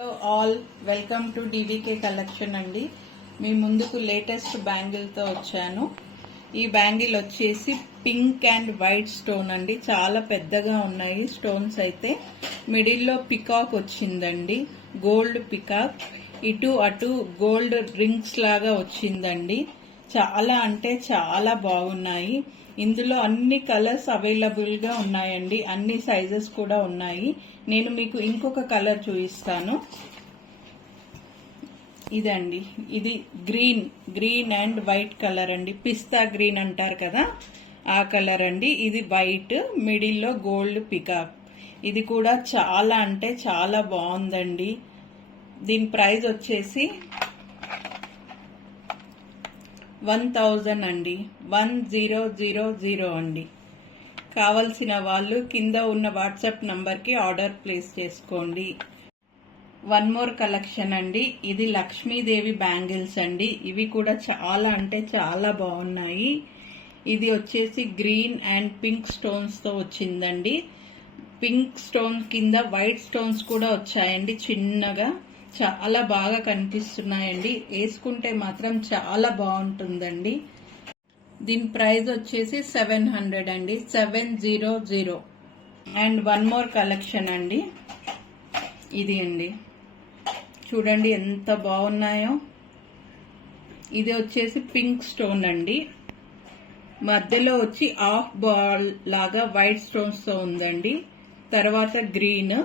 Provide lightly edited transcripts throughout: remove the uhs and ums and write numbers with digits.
Hello all, welcome to DVK collection అండి. మీ ముందుకు latest బ్యాంగిల్తో వచ్చాను. ఈ బ్యాంగిల్ వచ్చేసి పింక్ అండ్ వైట్ స్టోన్ అండి. చాలా పెద్దగా ఉన్నాయి స్టోన్స్ అయితే. మిడిల్లో పికాక్ వచ్చిందండి, గోల్డ్ పికాక్. ఇటు అటు గోల్డ్ రింగ్స్ లాగా వచ్చిందండి. చాలా అంటే చాలా బాగున్నాయి. ఇందులో అన్ని కలర్స్ అవైలబుల్ గా ఉన్నాయండి, అన్ని సైజెస్ కూడా ఉన్నాయి. నేను మీకు ఇంకొక కలర్ చూపిస్తాను. ఇదండి, ఇది గ్రీన్ అండ్ వైట్ కలర్ అండి. పిస్తా గ్రీన్ అంటారు కదా, ఆ కలర్ అండి. ఇది వైట్, మిడిల్లో గోల్డ్ పికాక్. ఇది కూడా చాలా అంటే చాలా బాగుందండి. దీని ప్రైస్ వచ్చేసి 1000 అండి, 1000 అండి. కావలసిన వాళ్ళు కింద ఉన్న వాట్సాప్ నంబర్కి ఆర్డర్ ప్లేస్ చేసుకోండి. వన్ మోర్ కలెక్షన్ అండి. ఇది లక్ష్మీదేవి బ్యాంగిల్స్ అండి. ఇవి కూడా చాలా అంటే చాలా బాగున్నాయి. ఇది వచ్చేసి గ్రీన్ అండ్ పింక్ స్టోన్స్ తో వచ్చిందండి. పింక్ స్టోన్ కింద వైట్ స్టోన్స్ కూడా వచ్చాయండి చిన్నగా. చాలా బాగా కనిపిస్తున్నాయండి. వేసుకుంటే మాత్రం చాలా బాగుంటుందండి. దీని ప్రైస్ వచ్చేసి 700 అండి, 700. అండ్ వన్ మోర్ కలెక్షన్ అండి. ఇది అండి, చూడండి ఎంత బాగున్నాయో. ఇది వచ్చేసి పింక్ స్టోన్ అండి. మధ్యలో వచ్చి హాఫ్ బాల్ లాగా వైట్ స్టోన్స్ తో ఉందండి. తర్వాత గ్రీన్,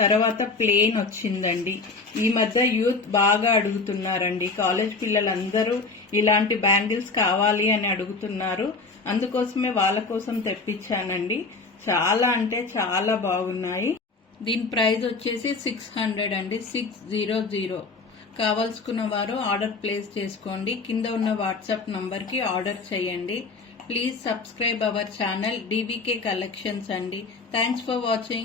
తర్వాత ప్లేన్ వచ్చిందండి. ఈ మధ్య యూత్ బాగా అడుగుతున్నారండి. కాలేజ్ పిల్లలందరూ ఇలాంటి బ్యాంగిల్స్ కావాలి అని అడుగుతున్నారు. అందుకోసమే వాళ్ళ కోసం తెప్పించానండి. చాలా అంటే చాలా బాగున్నాయి. దీని ప్రైస్ వచ్చేసి 600 అండి, 600. కావాల్సుకున్న వారు ఆర్డర్ ప్లేస్ చేసుకోండి. కింద ఉన్న వాట్సాప్ నంబర్ కి ఆర్డర్ చేయండి. Please subscribe our channel DVK collections అండి. Thanks for watching.